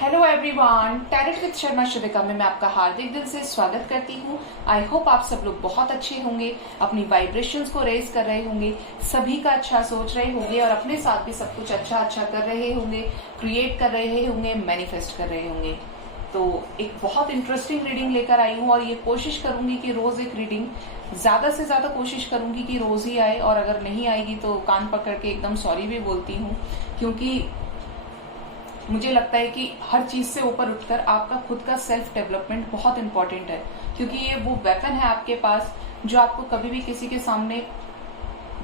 Hello everyone, talent with Sharma Shivika में मैं आपका हार्दिक दिल से स्वागत करती हूँ। आई होप आप सब लोग बहुत अच्छे होंगे, अपनी वाइब्रेशंस को रेज कर रहे होंगे, सभी का अच्छा सोच रहे होंगे और अपने साथ भी सब कुछ अच्छा कर रहे होंगे, क्रिएट कर रहे होंगे, मैनिफेस्ट कर रहे होंगे। तो एक बहुत इंटरेस्टिंग रीडिंग लेकर आई हूँ और ये कोशिश करूंगी कि रोज एक रीडिंग, ज्यादा से ज्यादा कोशिश करूंगी कि रोज ही आए, और अगर नहीं आएगी तो कान पकड़ के एकदम सॉरी भी बोलती हूँ, क्योंकि मुझे लगता है कि हर चीज से ऊपर उठकर आपका खुद का सेल्फ डेवलपमेंट बहुत इंपॉर्टेंट है, क्योंकि ये वो वेपन है आपके पास जो आपको कभी भी किसी के सामने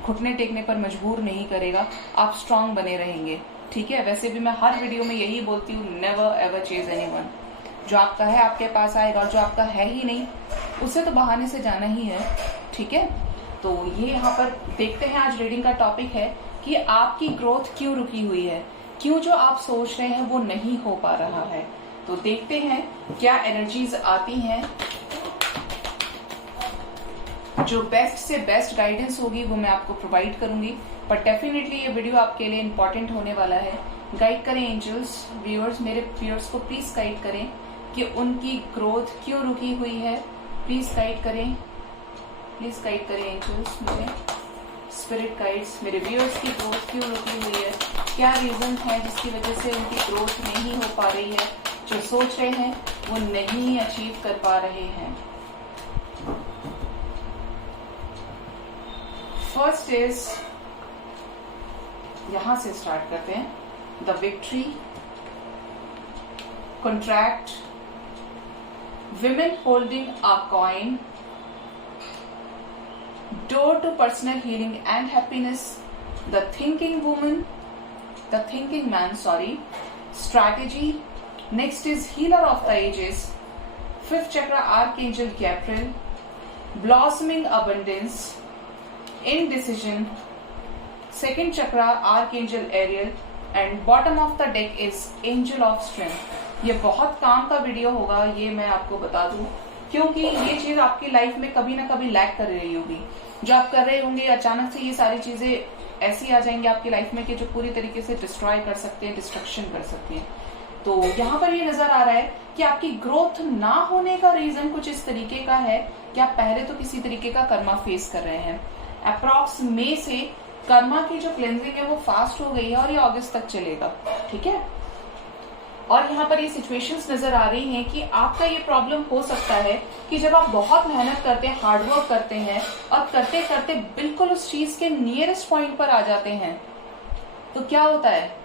घुटने टेकने पर मजबूर नहीं करेगा। आप स्ट्रांग बने रहेंगे। ठीक है, वैसे भी मैं हर वीडियो में यही बोलती हूँ, नेवर एवर चेज एनीवन। जो आपका है आपके पास आएगा और जो आपका है ही नहीं उसे तो बहाने से जाना ही है। ठीक है, तो ये यहाँ पर देखते हैं। आज रीडिंग का टॉपिक है कि आपकी ग्रोथ क्यों रुकी हुई है, क्यों जो आप सोच रहे हैं वो नहीं हो पा रहा है। तो देखते हैं क्या एनर्जीज आती हैं। जो बेस्ट से बेस्ट गाइडेंस होगी वो मैं आपको प्रोवाइड करूंगी, पर डेफिनेटली ये वीडियो आपके लिए इंपॉर्टेंट होने वाला है। गाइड करें एंजल्स, व्यूअर्स, मेरे व्यूअर्स को प्लीज गाइड करें कि उनकी ग्रोथ क्यों रुकी हुई है। प्लीज गाइड करें एंजल्स, मेरे स्पिरिट गाइड्स, मेरे व्यूअर्स की ग्रोथ क्यों रुकी हुई है, क्या रीजन है जिसकी वजह से उनकी ग्रोथ नहीं हो पा रही है, जो सोच रहे हैं वो नहीं अचीव कर पा रहे हैं। फर्स्ट इज, यहां से स्टार्ट करते हैं, the victory, contract, women holding a coin, door to personal healing and happiness, the thinking man, strategy. Next is healer of the ages, fifth chakra archangel Gabriel, blossoming abundance, indecision, second chakra archangel Ariel, and bottom of the deck is angel of strength. ये बहुत काम का video होगा, ये मैं आपको बता दूं, क्योंकि ये चीज आपकी लाइफ में कभी ना कभी लैक कर रही होगी। जो आप कर रहे होंगे, अचानक से ये सारी चीजें ऐसी आ जाएंगी आपकी लाइफ में कि जो पूरी तरीके से डिस्ट्रॉय कर सकते हैं, डिस्ट्रक्शन कर सकते हैं। तो यहाँ पर ये नजर आ रहा है कि आपकी ग्रोथ ना होने का रीजन कुछ इस तरीके का है कि आप पहले तो किसी तरीके का कर्मा फेस कर रहे हैं। अप्रॉक्स मई से कर्मा की जो क्लेंजिंग है वो फास्ट हो गई है और ये अगस्त तक चलेगा। ठीक है, और यहाँ पर ये सिचुएशंस नजर आ रही हैं कि आपका ये प्रॉब्लम हो सकता है कि जब आप बहुत मेहनत करते हैं, हार्डवर्क करते हैं और करते करते बिल्कुल उस चीज के नियरेस्ट पॉइंट पर आ जाते हैं, तो क्या होता है,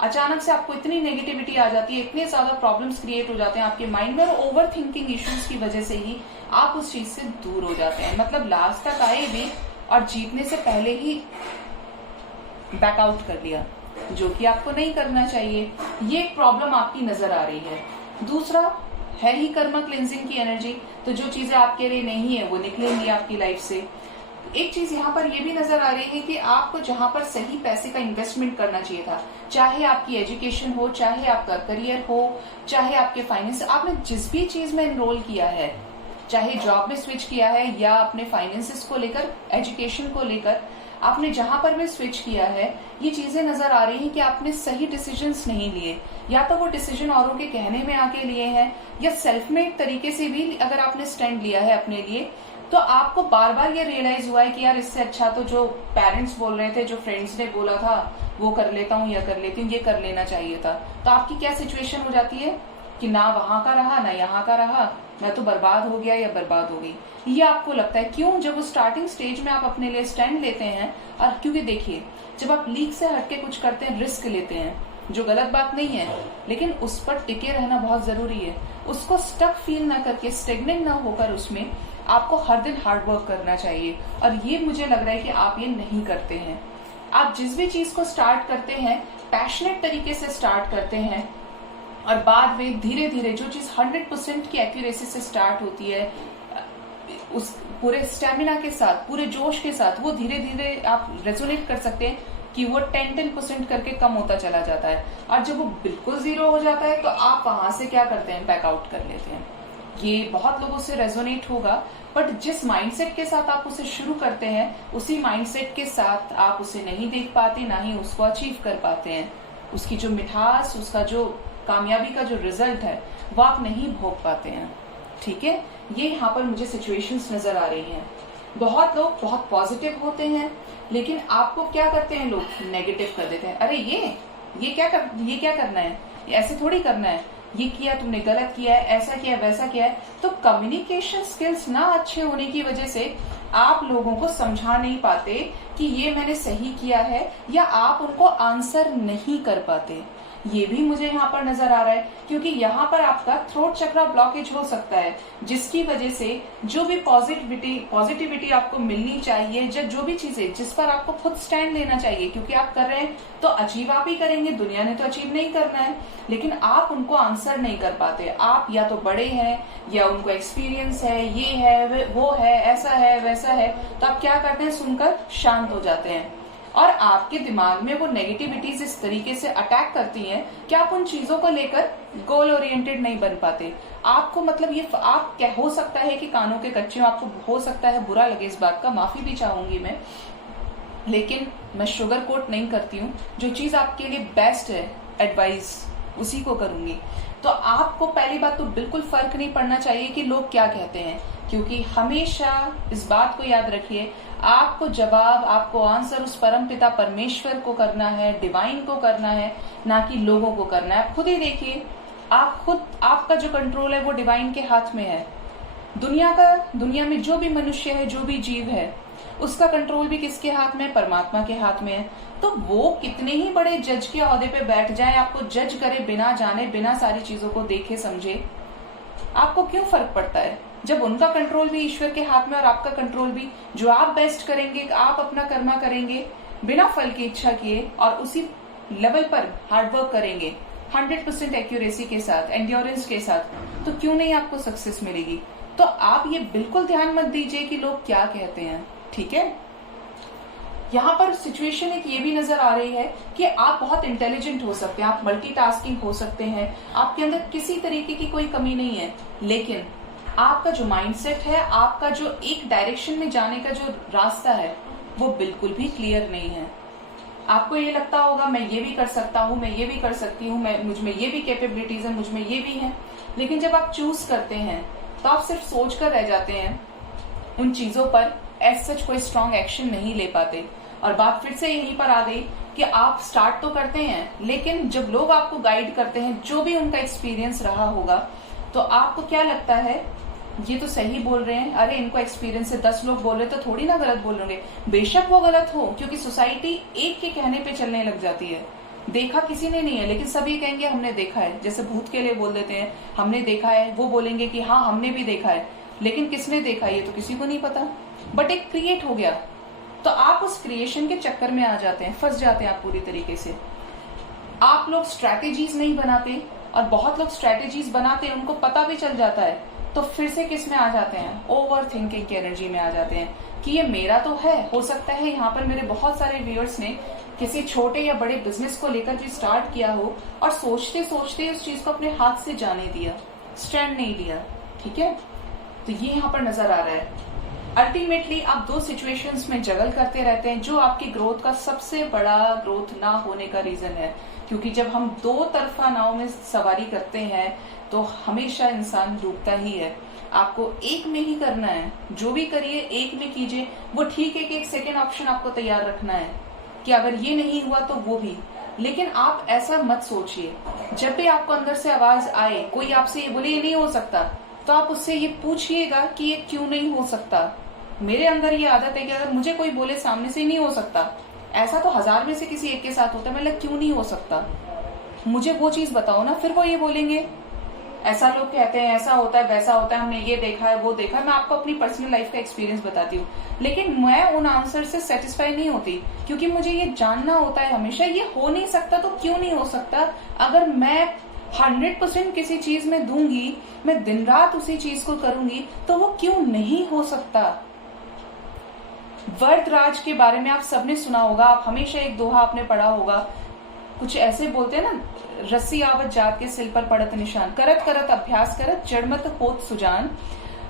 अचानक से आपको इतनी नेगेटिविटी आ जाती है, इतने ज्यादा प्रॉब्लम्स क्रिएट हो जाते हैं आपके माइंड में, और ओवर थिंकिंग इश्यूज की वजह से ही आप उस चीज से दूर हो जाते हैं। मतलब लास्ट तक आए भी और जीतने से पहले ही बैकआउट कर लिया, जो कि आपको नहीं करना चाहिए। ये एक प्रॉब्लम आपकी नजर आ रही है। दूसरा है ही कर्मा क्लेंजिंग की एनर्जी, तो जो चीजें आपके लिए नहीं है वो निकलेंगी आपकी लाइफ से। एक चीज यहाँ पर ये भी नजर आ रही है कि आपको जहां पर सही पैसे का इन्वेस्टमेंट करना चाहिए था, चाहे आपकी एजुकेशन हो, चाहे आपका करियर हो, चाहे आपके फाइनेंस, आपने जिस भी चीज में एनरोल किया है, चाहे जॉब में स्विच किया है या अपने फाइनेंसिस को लेकर, एजुकेशन को लेकर, आपने जहां पर भी स्विच किया है, ये चीजें नजर आ रही हैं कि आपने सही डिसीजंस नहीं लिए, या तो वो डिसीजन औरों के कहने में आके लिए हैं, या सेल्फ मेड तरीके से भी अगर आपने स्टैंड लिया है अपने लिए, तो आपको बार बार ये रियलाइज हुआ है कि यार इससे अच्छा तो जो पेरेंट्स बोल रहे थे, जो फ्रेंड्स ने बोला था वो कर लेता हूँ या कर लेती हूँ, ये कर लेना चाहिए था। तो आपकी क्या सिचुएशन हो जाती है कि ना वहां का रहा ना यहाँ का रहा, मैं तो बर्बाद हो गया या बर्बाद हो गई, ये आपको लगता है। क्यों? जब वो स्टार्टिंग स्टेज में आप अपने लिए स्टैंड लेते हैं, और क्योंकि देखिए, जब आप लीक से हटके कुछ करते हैं, रिस्क लेते हैं, जो गलत बात नहीं है, लेकिन उस पर टिके रहना बहुत जरूरी है। उसको स्टक फील ना करके, स्टेगनेंट ना होकर, उसमें आपको हर दिन हार्ड वर्क करना चाहिए, और ये मुझे लग रहा है कि आप ये नहीं करते हैं। आप जिस भी चीज को स्टार्ट करते हैं, पैशनेट तरीके से स्टार्ट करते हैं, और बाद में धीरे धीरे जो चीज 100% की एक्यूरेसी से स्टार्ट होती है, उस पूरे स्टेमिना के साथ, पूरे जोश के साथ, वो धीरे धीरे आप रेजोनेट कर सकते हैं कि वो 10% करके कम होता चला जाता है, और जब वो बिल्कुल जीरो हो जाता है तो आप वहां से क्या करते हैं, बैकआउट कर लेते हैं। ये बहुत लोगों से रेजोनेट होगा, बट जिस माइंडसेट के साथ आप उसे शुरू करते हैं, उसी माइंडसेट के साथ आप उसे नहीं देख पाते, ना ही उसको अचीव कर पाते हैं। उसकी जो मिठास, उसका जो कामयाबी का जो रिजल्ट है वो आप नहीं भोग पाते हैं। ठीक है, ये यहाँ पर मुझे सिचुएशंस नजर आ रही हैं। बहुत लोग बहुत पॉजिटिव होते हैं, लेकिन आपको क्या करते हैं लोग, नेगेटिव कर देते हैं। अरे ये क्या करना है, ऐसे थोड़ी करना है, ये किया तुमने, गलत किया है, ऐसा किया है, वैसा किया है। तो कम्युनिकेशन स्किल्स ना अच्छे होने की वजह से आप लोगों को समझा नहीं पाते कि ये मैंने सही किया है, या आप उनको आंसर नहीं कर पाते। ये भी मुझे यहाँ पर नजर आ रहा है, क्योंकि यहाँ पर आपका थ्रोट चक्रा ब्लॉकेज हो सकता है, जिसकी वजह से जो भी पॉजिटिविटी आपको मिलनी चाहिए, जो भी चीजें जिस पर आपको खुद स्टैंड लेना चाहिए, क्योंकि आप कर रहे हैं तो अचीव आप ही करेंगे, दुनिया ने तो अचीव नहीं करना है, लेकिन आप उनको आंसर नहीं कर पाते। आप या तो बड़े हैं, या उनको एक्सपीरियंस है, ये है वो है, ऐसा है वैसा है, तो आप क्या करते हैं, सुनकर शांत हो जाते हैं। और आपके दिमाग में वो नेगेटिविटीज इस तरीके से अटैक करती हैं कि आप उन चीजों को लेकर गोल ओरिएंटेड नहीं बन पाते। आपको मतलब ये आप क्या हो सकता है कि कानों के कच्चे, आपको हो सकता है बुरा लगे इस बात का, माफी भी चाहूंगी मैं, लेकिन मैं शुगर कोट नहीं करती हूँ। जो चीज आपके लिए बेस्ट है, एडवाइस उसी को करूंगी। तो आपको पहली बात तो बिल्कुल फर्क नहीं पड़ना चाहिए कि लोग क्या कहते हैं, क्योंकि हमेशा इस बात को याद रखिए, आपको जवाब, आपको आंसर उस परमपिता परमेश्वर को करना है, डिवाइन को करना है, ना कि लोगों को करना है। आप खुद ही देखिए, आपका जो कंट्रोल है वो डिवाइन के हाथ में है। दुनिया में जो भी मनुष्य है, जो भी जीव है, उसका कंट्रोल भी किसके हाथ में है, परमात्मा के हाथ में है। तो वो कितने ही बड़े जज के ओहदे पे बैठ जाए, आपको जज करे बिना जाने, बिना सारी चीजों को देखे समझे, आपको क्यों फर्क पड़ता है, जब उनका कंट्रोल भी ईश्वर के हाथ में और आपका कंट्रोल भी। जो आप बेस्ट करेंगे, आप अपना कर्मा करेंगे बिना फल की इच्छा किए, और उसी लेवल पर हार्डवर्क करेंगे 100% एक्यूरेसी के साथ, एंड्योरेंस के साथ, तो क्यों नहीं आपको सक्सेस मिलेगी। तो आप ये बिल्कुल ध्यान मत दीजिए कि लोग क्या कहते हैं। ठीक है, यहाँ पर सिचुएशन एक ये भी नजर आ रही है कि आप बहुत इंटेलिजेंट हो सकते हैं, आप मल्टीटास्किंग हो सकते हैं, आपके अंदर किसी तरीके की कोई कमी नहीं है, लेकिन आपका जो माइंडसेट है, आपका जो एक डायरेक्शन में जाने का जो रास्ता है, वो बिल्कुल भी क्लियर नहीं है। आपको ये लगता होगा मैं ये भी कर सकता हूँ, मैं ये भी कर सकती हूँ, मुझ में ये भी कैपेबिलिटीज है, मुझ में ये भी है, लेकिन जब आप चूज करते हैं तो आप सिर्फ सोच कर रह जाते हैं, उन चीजों पर एज सच कोई स्ट्रॉन्ग एक्शन नहीं ले पाते। और बात फिर से यहीं पर आ गई कि आप स्टार्ट तो करते हैं, लेकिन जब लोग आपको गाइड करते हैं, जो भी उनका एक्सपीरियंस रहा होगा, तो आपको क्या लगता है, ये तो सही बोल रहे हैं, अरे इनको एक्सपीरियंस है, 10 लोग बोल रहे तो थोड़ी ना गलत बोल रहे। बेशक वो गलत हो, क्योंकि सोसाइटी एक के कहने पे चलने लग जाती है। देखा किसी ने नहीं है, लेकिन सब ये कहेंगे हमने देखा है, जैसे भूत के लिए बोल देते हैं हमने देखा है, वो बोलेंगे कि हाँ हमने भी देखा है, लेकिन किसने देखा ये तो किसी को नहीं पता, बट एक क्रिएट हो गया। तो आप उस क्रिएशन के चक्कर में आ जाते हैं, फंस जाते हैं आप पूरी तरीके से। आप लोग स्ट्रैटेजीज नहीं बनाते, और बहुत लोग स्ट्रैटेजीज बनाते हैं, उनको पता भी चल जाता है, तो फिर से किस में आ जाते हैं, ओवर थिंकिंग की एनर्जी में आ जाते हैं कि ये मेरा तो है। हो सकता है यहाँ पर मेरे बहुत सारे व्यूअर्स ने किसी छोटे या बड़े बिजनेस को लेकर भी स्टार्ट किया हो, और सोचते सोचते उस चीज को अपने हाथ से जाने दिया, स्टैंड नहीं लिया। ठीक है, तो ये यहाँ पर नजर आ रहा है। अल्टीमेटली आप दो सिचुएशंस में जगल करते रहते हैं, जो आपकी ग्रोथ का सबसे बड़ा ग्रोथ ना होने का रीजन है। क्योंकि जब हम दो तरफा नाव में सवारी करते हैं तो हमेशा इंसान डूबता ही है। आपको एक में ही करना है, जो भी करिए एक में कीजिए। वो ठीक है कि एक सेकेंड ऑप्शन आपको तैयार रखना है कि अगर ये नहीं हुआ तो वो भी, लेकिन आप ऐसा मत सोचिए। जब भी आपको अंदर से आवाज आए, कोई आपसे ये बोले ये नहीं हो सकता, तो आप उससे ये पूछिएगा कि ये क्यों नहीं हो सकता। मेरे अंदर ये आदत है कि अगर मुझे कोई बोले सामने से नहीं हो सकता, ऐसा तो 1000 में से किसी एक के साथ होता है, मतलब क्यों नहीं हो सकता, मुझे वो चीज बताओ ना। फिर वो ये बोलेंगे ऐसा लोग कहते हैं, ऐसा होता है, वैसा होता है, हमने ये देखा है, वो देखा है। मैं आपको अपनी पर्सनल लाइफ का एक्सपीरियंस बताती हूँ, लेकिन मैं उन आंसर से सेटिस्फाई नहीं होती, क्योंकि मुझे ये जानना होता है हमेशा, ये हो नहीं सकता तो क्यों नहीं हो सकता। अगर मैं 100% किसी चीज में दूंगी, मैं दिन रात उसी चीज को करूंगी, तो वो क्यों नहीं हो सकता। वरदराज के बारे में आप सबने सुना होगा, आप हमेशा एक दोहा आपने पढ़ा होगा, कुछ ऐसे बोलते हैं ना, रस्सी आवत जात के सिल पर पड़त निशान, करत करत अभ्यास करत जड़मत होत सुजान,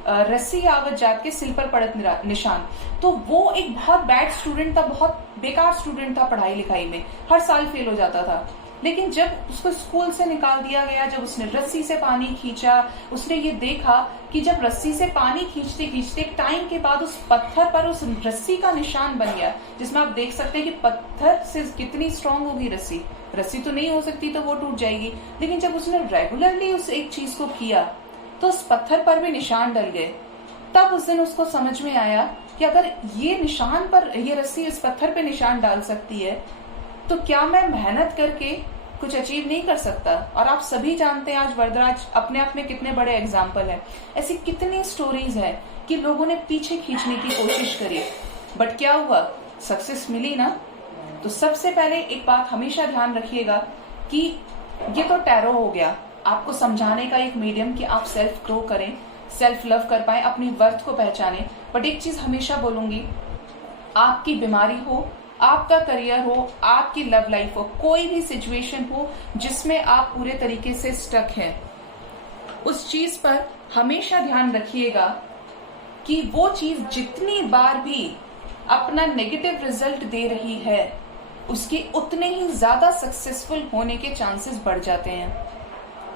रस्सी आवत जात के सिल पर पड़त निशान। तो वो एक बहुत बैड स्टूडेंट था, बहुत बेकार स्टूडेंट था पढ़ाई लिखाई में, हर साल फेल हो जाता था। लेकिन जब उसको स्कूल से निकाल दिया गया, जब उसने रस्सी से पानी खींचा, उसने ये देखा कि जब रस्सी से पानी खींचते खींचते टाइम के बाद उस पत्थर पर उस रस्सी का निशान बन गया, जिसमें आप देख सकते हैं कि पत्थर से कितनी स्ट्रांग होगी रस्सी। रस्सी तो नहीं हो सकती, तो वो टूट जाएगी, लेकिन जब उसने रेगुलरली उस एक चीज को किया तो उस पत्थर पर भी निशान डल गए। तब उस दिन उसको समझ में आया कि अगर ये निशान पर, ये रस्सी इस पत्थर पे निशान डाल सकती है, तो क्या मैं मेहनत करके कुछ अचीव नहीं कर सकता। और आप सभी जानते हैं आज वरदराज अपने आप में कितने बड़े एग्जाम्पल है। ऐसी कितनी स्टोरीज है कि लोगों ने पीछे खींचने की कोशिश करी, बट क्या हुआ, सक्सेस मिली ना। तो सबसे पहले एक बात हमेशा ध्यान रखिएगा कि ये तो टैरो हो गया, आपको समझाने का एक मीडियम कि आप सेल्फ ग्रो करें, सेल्फ लव कर पाए, अपनी वर्थ को पहचाने। बट एक चीज हमेशा बोलूंगी, आपकी बीमारी हो, आपका करियर हो, आपकी लव लाइफ हो, कोई भी सिचुएशन हो जिसमें आप पूरे तरीके से स्टक हैं, उस चीज पर हमेशा ध्यान रखिएगा कि वो चीज जितनी बार भी अपना नेगेटिव रिजल्ट दे रही है, उसके उतने ही ज्यादा सक्सेसफुल होने के चांसेस बढ़ जाते हैं।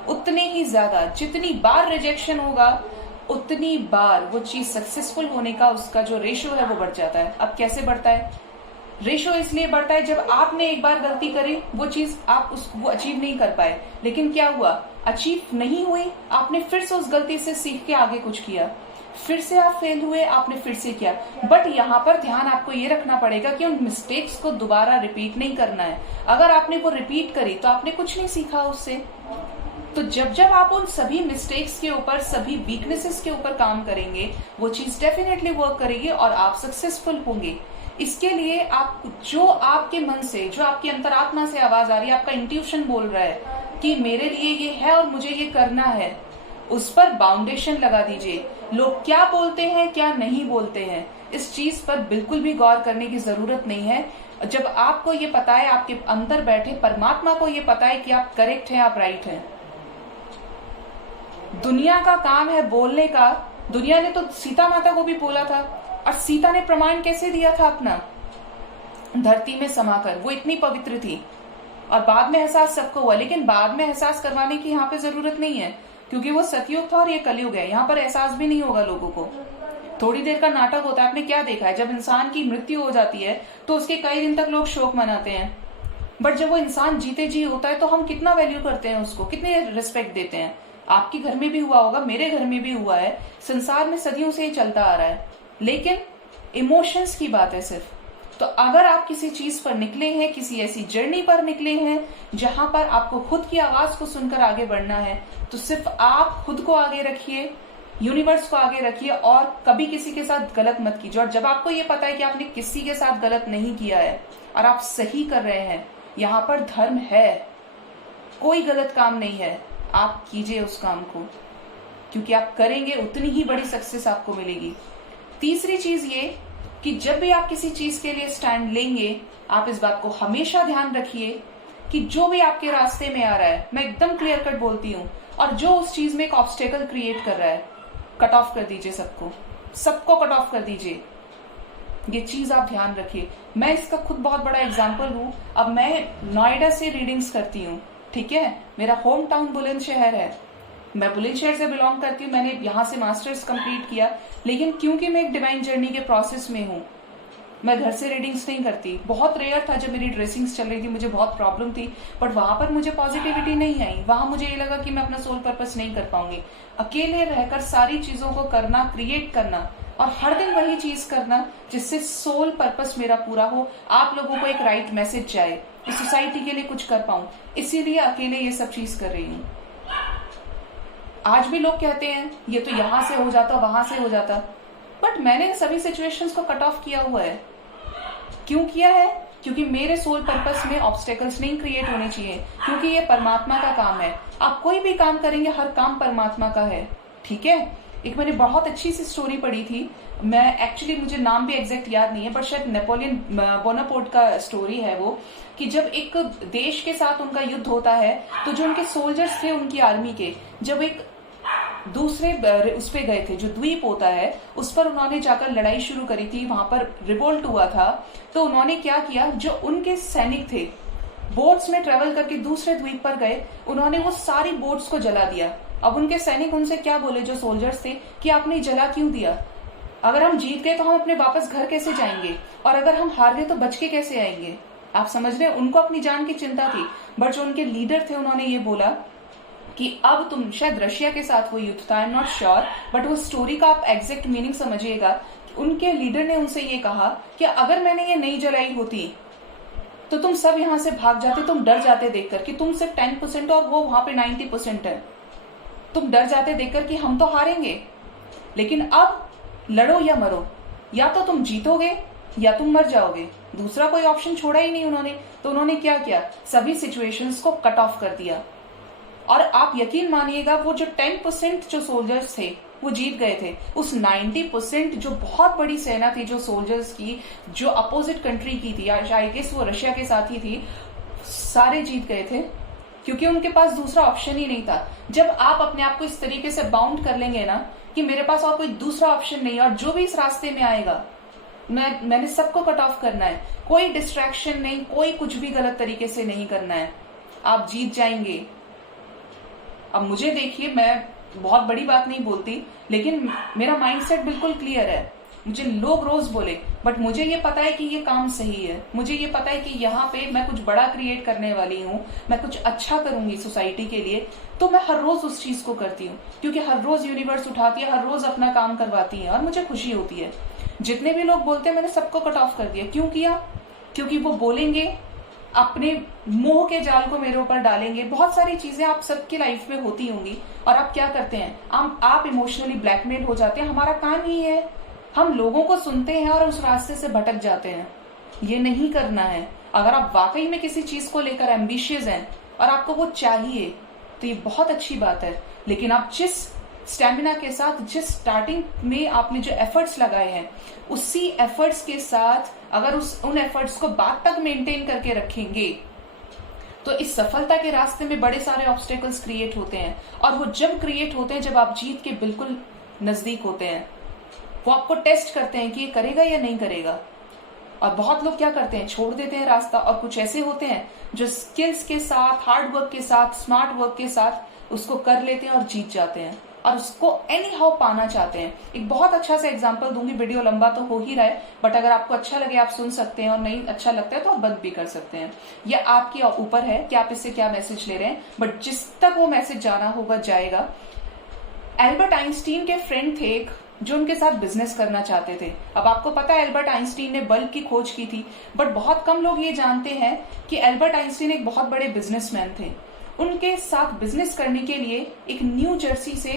उतने ही ज्यादा, जितनी बार रिजेक्शन होगा उतनी बार वो चीज सक्सेसफुल होने का उसका जो रेशो है वो बढ़ जाता है। अब कैसे बढ़ता है? रेशो इसलिए बढ़ता है, जब आपने एक बार गलती करी, वो चीज आप वो अचीव नहीं कर पाए, लेकिन क्या हुआ, अचीव नहीं हुई, आपने फिर से उस गलती से सीख के आगे कुछ किया, फिर से आप फेल हुए, आपने फिर से किया। बट यहाँ पर ध्यान आपको ये रखना पड़ेगा कि उन मिस्टेक्स को दोबारा रिपीट नहीं करना है। अगर आपने वो रिपीट करी तो आपने कुछ नहीं सीखा उससे। तो जब जब आप उन सभी मिस्टेक्स के ऊपर, सभी वीकनेसेस के ऊपर काम करेंगे, वो चीज डेफिनेटली वर्क करेगी और आप सक्सेसफुल होंगे। इसके लिए आप, जो आपके मन से, जो आपकी अंतरात्मा से आवाज आ रही है, आपका इंट्यूशन बोल रहा है कि मेरे लिए ये है और मुझे ये करना है, उस पर बाउंडेशन लगा दीजिए। लोग क्या बोलते हैं, क्या नहीं बोलते हैं, इस चीज पर बिल्कुल भी गौर करने की जरूरत नहीं है। जब आपको ये पता है, आपके अंदर बैठे परमात्मा को ये पता है कि आप करेक्ट हैं, आप राइट हैं। दुनिया का काम है बोलने का। दुनिया ने तो सीता माता को भी बोला था, और सीता ने प्रमाण कैसे दिया था अपना, धरती में समाकर। वो इतनी पवित्र थी, और बाद में एहसास सबको हुआ, लेकिन बाद में एहसास करवाने की यहाँ पे जरूरत नहीं है, क्योंकि वो सतयुग था और ये कलयुग है। यहाँ पर एहसास भी नहीं होगा लोगों को, थोड़ी देर का नाटक होता है। आपने क्या देखा है, जब इंसान की मृत्यु हो जाती है तो उसके कई दिन तक लोग शोक मनाते हैं, बट जब वो इंसान जीते जी होता है तो हम कितना वैल्यू करते हैं उसको, कितने रिस्पेक्ट देते हैं। आपके घर में भी हुआ होगा, मेरे घर में भी हुआ है, संसार में सदियों से ही चलता आ रहा है। लेकिन इमोशंस की बात है सिर्फ। तो अगर आप किसी चीज पर निकले हैं, किसी ऐसी जर्नी पर निकले हैं जहां पर आपको खुद की आवाज को सुनकर आगे बढ़ना है, तो सिर्फ आप खुद को आगे रखिए, यूनिवर्स को आगे रखिए, और कभी किसी के साथ गलत मत कीजिए। और जब आपको ये पता है कि आपने किसी के साथ गलत नहीं किया है और आप सही कर रहे हैं, यहाँ पर धर्म है, कोई गलत काम नहीं है, आप कीजिए उस काम को, क्योंकि आप करेंगे उतनी ही बड़ी सक्सेस आपको मिलेगी। तीसरी चीज ये कि जब भी आप किसी चीज के लिए स्टैंड लेंगे, आप इस बात को हमेशा ध्यान रखिए कि जो भी आपके रास्ते में आ रहा है, मैं एकदम क्लियर कट बोलती हूँ, और जो उस चीज में एक ऑब्स्टेकल क्रिएट कर रहा है, कट ऑफ कर दीजिए, सबको कट ऑफ कर दीजिए। ये चीज आप ध्यान रखिए। मैं इसका खुद बहुत बड़ा एग्जाम्पल हूँ। अब मैं नोएडा से रीडिंग्स करती हूँ, ठीक है, मेरा होम टाउन बुलंदशहर है, मैं बुलंदशहर से बिलोंग करती हूँ, मैंने यहाँ से मास्टर्स कंप्लीट किया, लेकिन क्योंकि मैं एक डिवाइन जर्नी के प्रोसेस में हूँ, मैं घर से रीडिंग्स नहीं करती। बहुत रेयर था, जब मेरी ड्रेसिंग्स चल रही थी मुझे बहुत प्रॉब्लम थी, बट वहां पर मुझे पॉजिटिविटी नहीं आई। वहां मुझे ये लगा कि मैं अपना सोल पर्पस नहीं कर पाऊंगी। अकेले रहकर सारी चीजों को करना, क्रिएट करना, और हर दिन वही चीज करना जिससे सोल पर्पस मेरा पूरा हो, आप लोगों को एक राइट मैसेज जाए, इस सोसाइटी के लिए कुछ कर पाऊं, इसीलिए अकेले ये सब चीज कर रही हूँ। आज भी लोग कहते हैं ये तो यहां से हो जाता, वहां से हो जाता, बट मैंने सभी सिचुएशंस को कट ऑफ किया हुआ है। क्यों किया है? क्योंकि मेरे सोल पर्पस में ऑब्स्टेकल्स नहीं क्रिएट होने चाहिए, क्योंकि ये परमात्मा का काम है। आप कोई भी काम करेंगे, हर काम परमात्मा का है, ठीक है। एक मैंने बहुत अच्छी सी स्टोरी पढ़ी थी, मैं एक्चुअली मुझे नाम भी एग्जैक्ट याद नहीं है, बट शायद नेपोलियन बोनापार्ट का स्टोरी है वो, कि जब एक देश के साथ उनका युद्ध होता है, तो जो उनके सोल्जर्स थे उनकी आर्मी के, जब एक दूसरे उस पे गए थे, जो द्वीप होता है उस पर उन्होंने जाकर लड़ाई शुरू करी थी, वहां पर रिवोल्ट हुआ था। तो उन्होंने क्या किया, जो उनके सैनिक थे बोट्स में ट्रेवल करके दूसरे द्वीप पर गए, उन्होंने वो सारी बोट्स को जला दिया। अब उनके सैनिक उनसे क्या बोले, जो सोल्जर्स थे, कि आपने जला क्यों दिया? अगर हम जीत गए तो हम अपने वापस घर कैसे जाएंगे, और अगर हम हार गए तो बच के कैसे आएंगे? आप समझ रहे हैं, उनको अपनी जान की चिंता थी। बट जो उनके लीडर थे उन्होंने ये बोला कि अब तुम, शायद रशिया के साथ वो युद्ध था, I am not sure, but वो स्टोरी का आप एग्जैक्ट मीनिंग समझिएगा। उनके लीडर ने उनसे ये कहा कि अगर मैंने ये नहीं जलाई होती तो तुम सब यहां से भाग जाते, तुम डर जाते देखकर कि तुम सिर्फ 10% और वो वहां पे 90% है। तुम डर जाते देखकर कि हम तो हारेंगे, लेकिन अब लड़ो या मरो, या तो तुम जीतोगे या तुम मर जाओगे, दूसरा कोई ऑप्शन छोड़ा ही नहीं उन्होंने। तो उन्होंने क्या किया, सभी सिचुएशंस को कट ऑफ कर दिया। और आप यकीन मानिएगा, वो जो 10% जो सोल्जर्स थे वो जीत गए थे। उस 90% जो बहुत बड़ी सेना थी जो सोल्जर्स की, जो अपोजिट कंट्री की थी, आई गेस वो रशिया के साथ ही थी, सारे जीत गए थे, क्योंकि उनके पास दूसरा ऑप्शन ही नहीं था। जब आप अपने आप को इस तरीके से बाउंड कर लेंगे ना कि मेरे पास और कोई दूसरा ऑप्शन नहीं है, और जो भी इस रास्ते में आएगा मैंने सबको कट ऑफ करना है, कोई डिस्ट्रैक्शन नहीं, कोई कुछ भी गलत तरीके से नहीं करना है, आप जीत जाएंगे। अब मुझे देखिए, मैं बहुत बड़ी बात नहीं बोलती, लेकिन मेरा माइंडसेट बिल्कुल क्लियर है। मुझे लोग रोज बोले, बट मुझे ये पता है कि ये काम सही है। मुझे ये पता है कि यहाँ पे मैं कुछ बड़ा क्रिएट करने वाली हूँ, मैं कुछ अच्छा करूंगी सोसाइटी के लिए, तो मैं हर रोज उस चीज को करती हूँ, क्योंकि हर रोज यूनिवर्स उठाती है, हर रोज अपना काम करवाती है, और मुझे खुशी होती है। जितने भी लोग बोलते हैं, मैंने सबको कट ऑफ कर दिया। क्यों किया? क्योंकि वो बोलेंगे, अपने मोह के जाल को मेरे ऊपर डालेंगे। बहुत सारी चीजें आप सबकी लाइफ में होती होंगी, और आप क्या करते हैं, आप इमोशनली ब्लैकमेल हो जाते हैं। हमारा काम ही है, हम लोगों को सुनते हैं और उस रास्ते से भटक जाते हैं। ये नहीं करना है। अगर आप वाकई में किसी चीज को लेकर एम्बिशियस हैं और आपको वो चाहिए, तो ये बहुत अच्छी बात है। लेकिन आप जिस स्टेमिना के साथ, जिस स्टार्टिंग में आपने जो एफर्ट्स लगाए हैं, उसी एफर्ट्स के साथ अगर उन एफर्ट्स को बाद तक मेंटेन करके रखेंगे, तो इस सफलता के रास्ते में बड़े सारे ऑब्स्टेकल्स क्रिएट होते हैं। और वो जब क्रिएट होते हैं जब आप जीत के बिल्कुल नजदीक होते हैं। वो आपको टेस्ट करते हैं कि ये करेगा या नहीं करेगा। और बहुत लोग क्या करते हैं, छोड़ देते हैं रास्ता, और कुछ ऐसे होते हैं जो स्किल्स के साथ, हार्ड वर्क के साथ, स्मार्ट वर्क के साथ उसको कर लेते हैं और जीत जाते हैं, और उसको एनी हाउ पाना चाहते हैं। एक बहुत अच्छा सा एग्जांपल दूंगी, वीडियो लंबा तो हो ही रहा है, बट अगर आपको अच्छा लगे आप सुन सकते हैं, और नहीं अच्छा लगता है तो आप बंद भी कर सकते हैं। यह आपके ऊपर है कि आप इससे क्या मैसेज ले रहे हैं, बट जिस तक वो मैसेज जाना होगा जाएगा। एल्बर्ट आइंस्टीन के फ्रेंड थे एक, जो उनके साथ बिजनेस करना चाहते थे। अब आपको पता है एल्बर्ट आइंस्टीन ने बल्ब की खोज की थी, बट बहुत कम लोग ये जानते हैं कि एल्बर्ट आइंस्टीन एक बहुत बड़े बिजनेसमैन थे। उनके साथ बिजनेस करने के लिए एक न्यू जर्सी से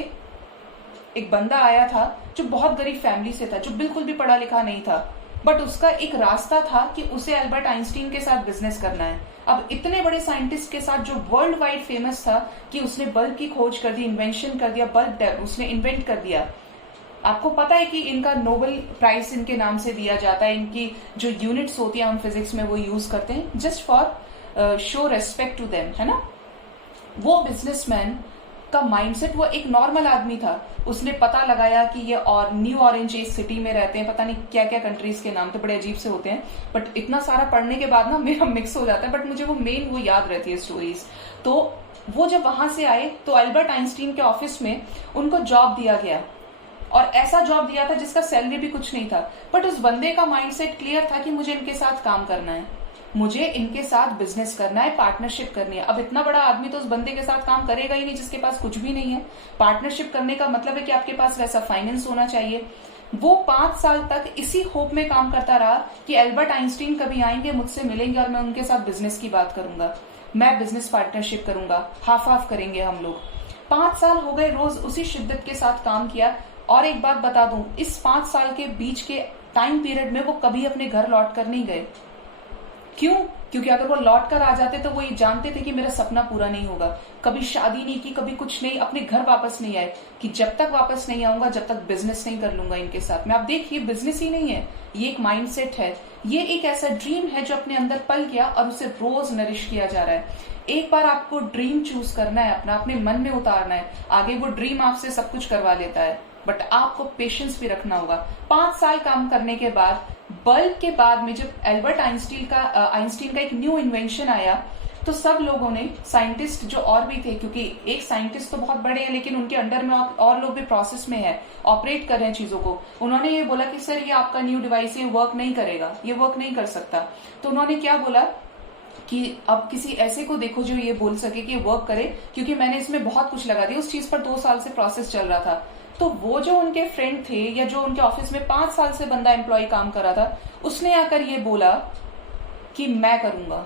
एक बंदा आया था, जो बहुत गरीब फैमिली से था, जो बिल्कुल भी पढ़ा लिखा नहीं था, बट उसका एक रास्ता था कि उसे एल्बर्ट आइंस्टीन के साथ बिजनेस करना है। अब इतने बड़े साइंटिस्ट के साथ, जो वर्ल्ड वाइड फेमस था कि उसने बल्ब की खोज कर दी, इन्वेंशन कर दिया, बल्ब उसने इन्वेंट कर दिया। आपको पता है कि इनका नोबेल प्राइज इनके नाम से दिया जाता है। इनकी जो यूनिट्स होती है हम फिजिक्स में वो यूज करते हैं, just for show respect to them, है ना। वो बिजनेसमैन का माइंडसेट, वो एक नॉर्मल आदमी था। उसने पता लगाया कि ये और न्यू ऑरेंज एज सिटी में रहते हैं, पता नहीं क्या क्या कंट्रीज के नाम तो बड़े अजीब से होते हैं, बट इतना सारा पढ़ने के बाद ना मेरा मिक्स हो जाता है, बट मुझे वो मेन वो याद रहती है स्टोरीज। तो वो जब वहां से आए तो एल्बर्ट आइंस्टीन के ऑफिस में उनको जॉब दिया गया, और ऐसा जॉब दिया था जिसका सैलरी भी कुछ नहीं था, बट उस बंदे का माइंडसेट क्लियर था कि मुझे इनके साथ काम करना है, मुझे इनके साथ बिजनेस करना है, पार्टनरशिप करनी है। अब इतना बड़ा आदमी तो उस बंदे के साथ काम करेगा ही नहीं जिसके पास कुछ भी नहीं है। पार्टनरशिप करने का मतलब है कि आपके पास वैसा फाइनेंस होना चाहिए। वो 5 साल तक इसी होप में काम करता रहा कि एल्बर्ट आइंस्टीन कभी आएंगे, मुझसे मिलेंगे, और मैं उनके साथ बिजनेस की बात करूंगा, मैं बिजनेस पार्टनरशिप करूंगा, हाफ हाफ करेंगे हम लोग। 5 साल हो गए, रोज उसी शिद्दत के साथ काम किया। और एक बात बता दूं, इस 5 साल के बीच के टाइम पीरियड में वो कभी अपने घर लौट कर नहीं गए। क्यों? क्योंकि अगर वो लौट कर आ जाते तो वो ये जानते थे कि मेरा सपना पूरा नहीं होगा। कभी शादी नहीं की, कभी कुछ नहीं, अपने घर वापस नहीं आए कि जब तक वापस नहीं आऊंगा जब तक बिजनेस नहीं कर लूंगा इनके साथ में। आप देखिए, बिजनेस ही नहीं है, ये एक माइंडसेट है, ये एक ऐसा ड्रीम है जो अपने अंदर पल गया और उसे रोज नरिश किया जा रहा है। एक बार आपको ड्रीम चूज करना है, अपना अपने मन में उतारना है, आगे वो ड्रीम आपसे सब कुछ करवा लेता है, बट आपको पेशेंस भी रखना होगा। 5 साल काम करने के बाद, बल्ब के बाद में जब एल्बर्ट आइंस्टीन का एक न्यू इन्वेंशन आया, तो सब लोगों ने, साइंटिस्ट जो और भी थे, क्योंकि एक साइंटिस्ट तो बहुत बड़े हैं लेकिन उनके अंडर में और लोग भी प्रोसेस में है, ऑपरेट कर रहे हैं चीजों को, उन्होंने ये बोला कि सर ये आपका न्यू डिवाइस ये वर्क नहीं करेगा, ये वर्क नहीं कर सकता। तो उन्होंने क्या बोला कि अब किसी ऐसे को देखो जो ये बोल सके कि ये वर्क करे, क्योंकि मैंने इसमें बहुत कुछ लगा दिया। उस चीज पर 2 साल से प्रोसेस चल रहा था। तो वो जो उनके फ्रेंड थे या जो उनके ऑफिस में 5 साल से बंदा एम्प्लॉय काम कर रहा था, उसने आकर ये बोला कि मैं करूंगा,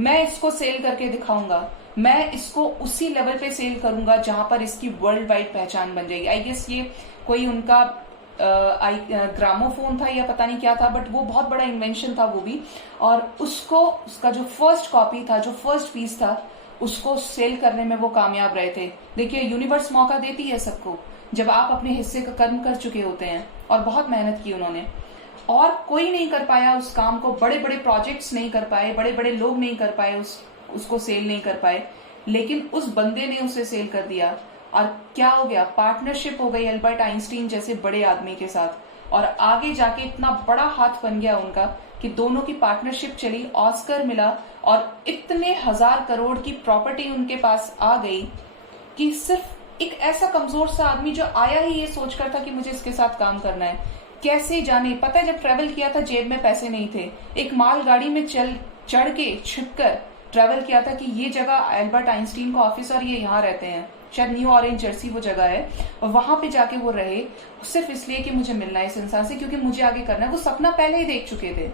मैं इसको सेल करके दिखाऊंगा, मैं इसको उसी लेवल पे सेल करूंगा जहां पर इसकी वर्ल्ड वाइड पहचान बन जाएगी। आई गेस ये कोई उनका ग्रामोफोन था या पता नहीं क्या था, बट वो बहुत बड़ा इन्वेंशन था वो भी। और उसको, उसका जो फर्स्ट कॉपी था, जो फर्स्ट पीस था, उसको सेल करने में वो कामयाब रहे थे। देखिए यूनिवर्स मौका देती है सबको जब आप अपने हिस्से का कर्म कर चुके होते हैं, और बहुत मेहनत की उन्होंने, और कोई नहीं कर पाया उस काम को, बड़े बड़े प्रोजेक्ट्स नहीं कर पाए, बड़े बड़े लोग नहीं कर पाए, उसको सेल नहीं कर पाए, लेकिन उस बंदे ने उसे सेल कर दिया। और क्या हो गया, पार्टनरशिप हो गई एल्बर्ट आइंस्टीन जैसे बड़े आदमी के साथ, और आगे जाके इतना बड़ा हाथ बन गया उनका कि दोनों की पार्टनरशिप चली, ऑस्कर मिला, और इतने 1000 करोड़ की प्रॉपर्टी उनके पास आ गई कि सिर्फ एक ऐसा कमजोर सा आदमी जो आया ही ये सोचकर था कि मुझे इसके साथ काम करना है, कैसे जाने। पता है जब ट्रेवल किया था जेब में पैसे नहीं थे, एक माल गाड़ी में चढ़ के छिपकर ट्रेवल किया था कि ये जगह एल्बर्ट आइंस्टीन का ऑफिस, और ये यहाँ रहते हैं, शायद न्यू ऑरेंज जर्सी वो जगह है, और वहां पे जाके वो रहे सिर्फ इसलिए कि मुझे मिलना है इस इंसान से, क्योंकि मुझे आगे करना है। वो सपना पहले ही देख चुके थे।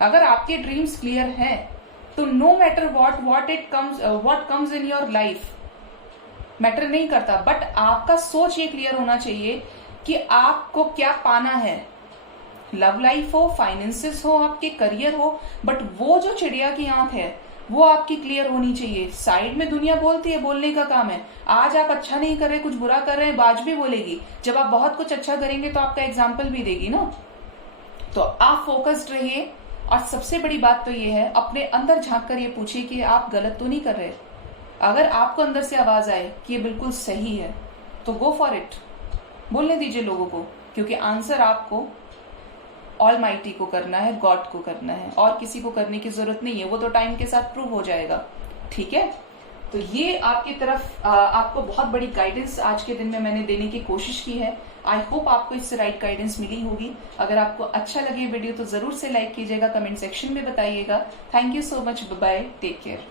अगर आपके ड्रीम्स क्लियर हैं तो no matter what comes in your life matter नहीं करता, बट आपका सोच ये क्लियर होना चाहिए कि आपको क्या पाना है। लव लाइफ हो, फाइनेंसेस हो, आपके करियर हो, बट वो जो चिड़िया की आंख है वो आपकी क्लियर होनी चाहिए। साइड में दुनिया बोलती है, बोलने का काम है। आज आप अच्छा नहीं कर रहे, कुछ बुरा कर रहे हैं, बाज भी बोलेगी। जब आप बहुत कुछ अच्छा करेंगे तो आपका एग्जाम्पल भी देगी ना। तो आप फोकस्ड रहिए, और सबसे बड़ी बात तो ये है, अपने अंदर झांक कर ये पूछिए कि आप गलत तो नहीं कर रहे। अगर आपको अंदर से आवाज आए कि ये बिल्कुल सही है तो गो फॉर इट, बोलने दीजिए लोगों को, क्योंकि आंसर आपको ऑलमाइटी को करना है, गॉड को करना है, और किसी को करने की जरूरत नहीं है। वो तो टाइम के साथ प्रूव हो जाएगा। ठीक है, तो ये आपकी तरफ आपको बहुत बड़ी गाइडेंस आज के दिन में मैंने देने की कोशिश की है। आई होप आपको इससे राइट गाइडेंस मिली होगी। अगर आपको अच्छा लगे वीडियो तो जरूर से लाइक कीजिएगा, कमेंट सेक्शन में बताइएगा। Thank you so much, bye, take care.